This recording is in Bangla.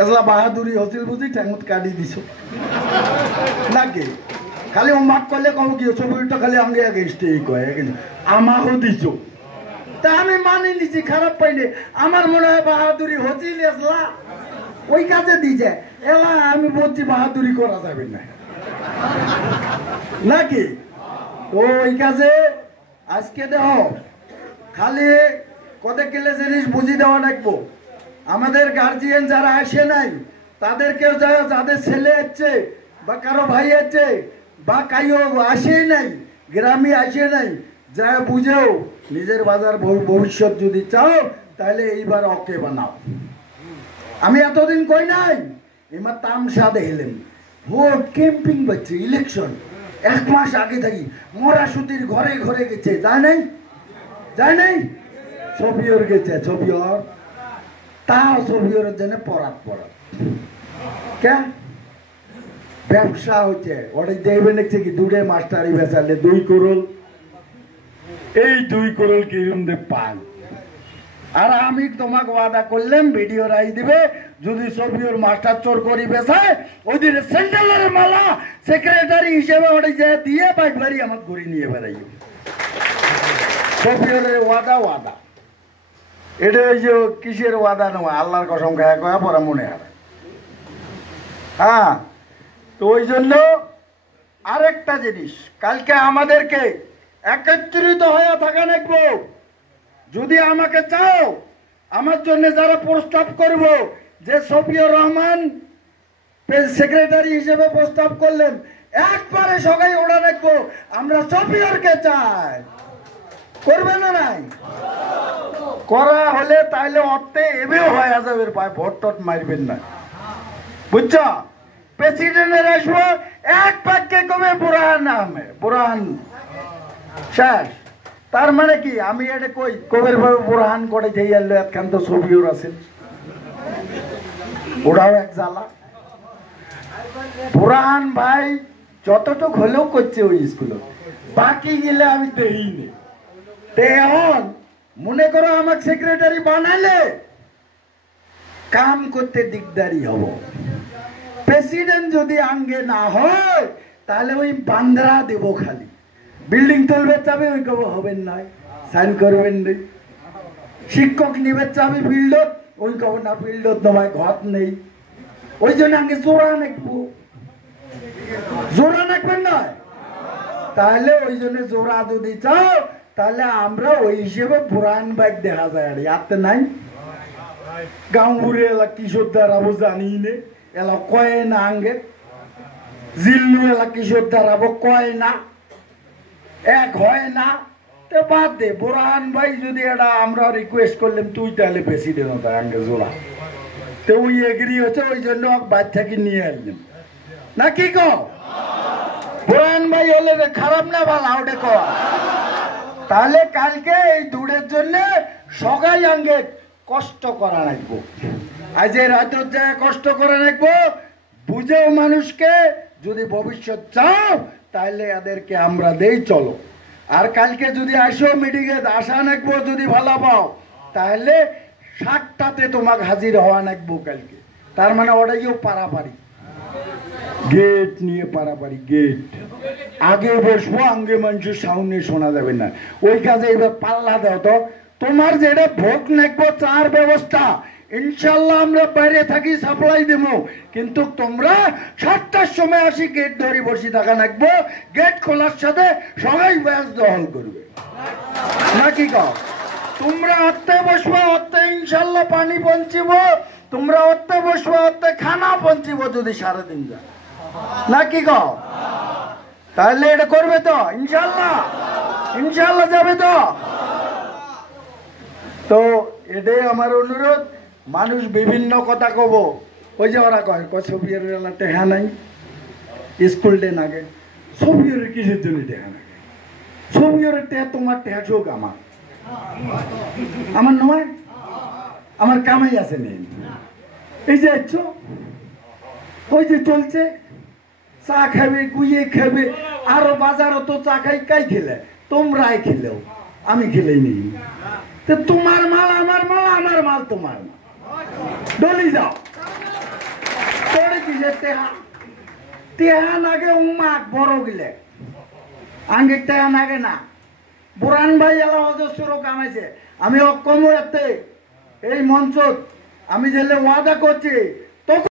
এসলা বাহাদুরি হসিল বুঝি ঠ্যাঙত কাটি দিছ নাকি খালি ও মাক করলে কম কি ছবিটা খালি আগে আগে স্টেই কয় আমাও দিছ তা আমি মানি নিছি খারাপ পাইনি আমার মনে হয় বাহাদুরি হসিল এসলা ওই কাজে দিয়ে এলা আমি বলছি বাহাদুরি করা যাবে না নাকি তো ওই কাজে আজকে দেহ খালি কত কিলে জিনিস বুঝি দেওয়া রাখবো আমাদের গার্জিয়ান যারা আসে নাই তাদেরকেও যাদের ছেলে আছে বা কারো ভাই আছে বা কাইও আসেই নাই গ্রামে আসে নাই যা বুঝেও নিজের বাজার ভবিষ্যৎ যদি চাও তাহলে এইবার ওকে বানাও আমি এতদিন কই নাই এবার তামসা দেখলেন ভোট ক্যাম্পিং বাচ্চে ইলেকশন 1 মাস আগে থাকি মরা সুতির ঘরে ঘরে গেছে যায় নাই ছবিওর গেছে ছবিওর তাও ছবিওর জন্য পড়াত কে ব্যবসা হচ্ছে ওটা দেখবে দেখছে কি দুটো মাস্টারি বেচালে 2 করোল এই 2 করোল কিরম দে পাই আর আমি তোমাকে ওয়াদা করলাম ভিডিও রাই দিবে যদি ছবিওর মাস্টার চোর করি বেচায় ওই দিন সেন্ট্রালের মালা সেক্রেটারি হিসেবে ওটা যে দিয়ে বাইক বাড়ি আমার ঘুরি নিয়ে বেড়াই ছবিওরের ওয়াদা এটা ওই যে কিসের ওয়াদা নেওয়া আল্লাহর কসম খায় কয়া পরে মনে হয় হ্যাঁ তো ওই জন্য আরেকটা জিনিস কালকে আমাদেরকে একত্রিত হয়ে থাকা লাগবো যদি আমাকে চাও আমার জন্য যারা প্রস্তাব করব যে শফিউর রহমান সেক্রেটারি হিসেবে প্রস্তাব করলেন একবারে সবাই ওড়া রাখবো আমরা শফিউরকে চাই করবে না নাই করা হলে তাহলে অর্থে এবেও হয়ে যাবে পায় ভোট টট মারবেন না বুঝছো প্রেসিডেন্টের আসবো এক বাক্যে কবে বুরহান আহমেদ বুরহান শেষ তার মানে কি আমি এটা কই কবের ভাবে বুরহান করে যাই আলো একখান তো ছবিও আছে ওরাও এক জ্বালা বুরহান ভাই যতটুক হলেও করছে ওই স্কুলে বাকি গেলে আমি দেখিনি এখন মনে করো আমাকে সেক্রেটারি বানালে কাম করতে দিকদারি হব প্রেসিডেন্ট যদি আঙ্গে না হয় তাহলে ওই বান্দ্রা দেব খালি বিল্ডিং তুলবে চাবি ওই কব হবেন না সাইন করবেন না শিক্ষক নিবে চাবি ফিল্ডত ওই কব না ফিল্ডত তোমায় ঘর নেই ওই জন্য আগে জোড়া নাকবেন না তাহলে ওই জন্য জোড়া যদি চাও তাহলে আমরা ওই হিসেবে পুরান বাইক দেখা যায় আর ইয়াতে নাই গাঁউরে এলা কিশোর দাঁড়াবো জানি নে এলা কয় না আঙ্গে জিল্লু এলা কিশোর দাঁড়াবো কয় না এক হয় না তো বাদ দে বুরহান ভাই যদি এটা আমরা রিকোয়েস্ট করলাম তুই তাহলে প্রেসিডেন্ট হতো আঙ্গে জোড়া তো ওই এগ্রি হচ্ছে ওই জন্য বাচ্চাকে নিয়ে আসলাম না কি কো বুরহান ভাই হলে খারাপ না ভালো ওটা কো তাহলে কালকে এই দূরের জন্য সবাই আঙ্গে কষ্ট করা রাখবো আজ এই রাতের জায়গায় কষ্ট করে রাখবো বুঝেও মানুষকে যদি ভবিষ্যৎ চাও তাহলে এদেরকে আমরা দেই চলো আর কালকে যদি আসো মিটিংয়ে আসা নাকবো যদি ভালো পাও তাহলে 7টাতে তোমাকে হাজির হওয়া নাকবো কালকে তার মানে ওটাইও পারাপারি গেট নিয়ে পারাপারি গেট আগে বসবো আঙ্গে মানুষের সাউন্ডে শোনা যাবে না ওই কাজে এবার পাল্লা দাও তো তোমার যেটা ভোগ নাকবো চার ব্যবস্থা ইনশাল্লাহ আমরা বাইরে থাকি সাপ্লাই দেব কিন্তু তোমরা 7টার সময় আসি গেট ধরে বসে থাকা নাকবো গেট খোলার সাথে সবাই ব্যাস দখল করবে নাকি কও তোমরা অর্থে বসবো অর্থে ইনশাল্লাহ পানি পৌঁছিব তোমরা অর্থে বসবো অর্থে খানা পৌঁছিব যদি সারাদিন যা নাকি কও তাহলে এটা করবে তো ইনশাল্লাহ যাবে তো এটাই আমার অনুরোধ মানুষ বিভিন্ন কথা কব ওই যে ওরা কয় ছবির টেহা নাই স্কুল ডে নাগে ছবির কিসের জন্য টেহা নাগে ছবির টেহা তোমার টেহা চোখ আমার নয় আমার কামাই আছে নেই এই যে ওই যে চলছে চা খাবে গুইয়ে খাবে আরো বাজারও তো চা খাই কাই খেলে তোমরাই খেলেও আমি খেলেই নেই তো তোমার মাল আমার মাল তোমার মাল ডলি যাও কিসের টেহা টেহা নাগে উম্মাক বড় গিলে আঙ্গে টেহা নাগে না বুরান ভাই এলা অজস্র কামাইছে আমি অক্ষম এতে এই মঞ্চ আমি জেলে ওয়াদা করছি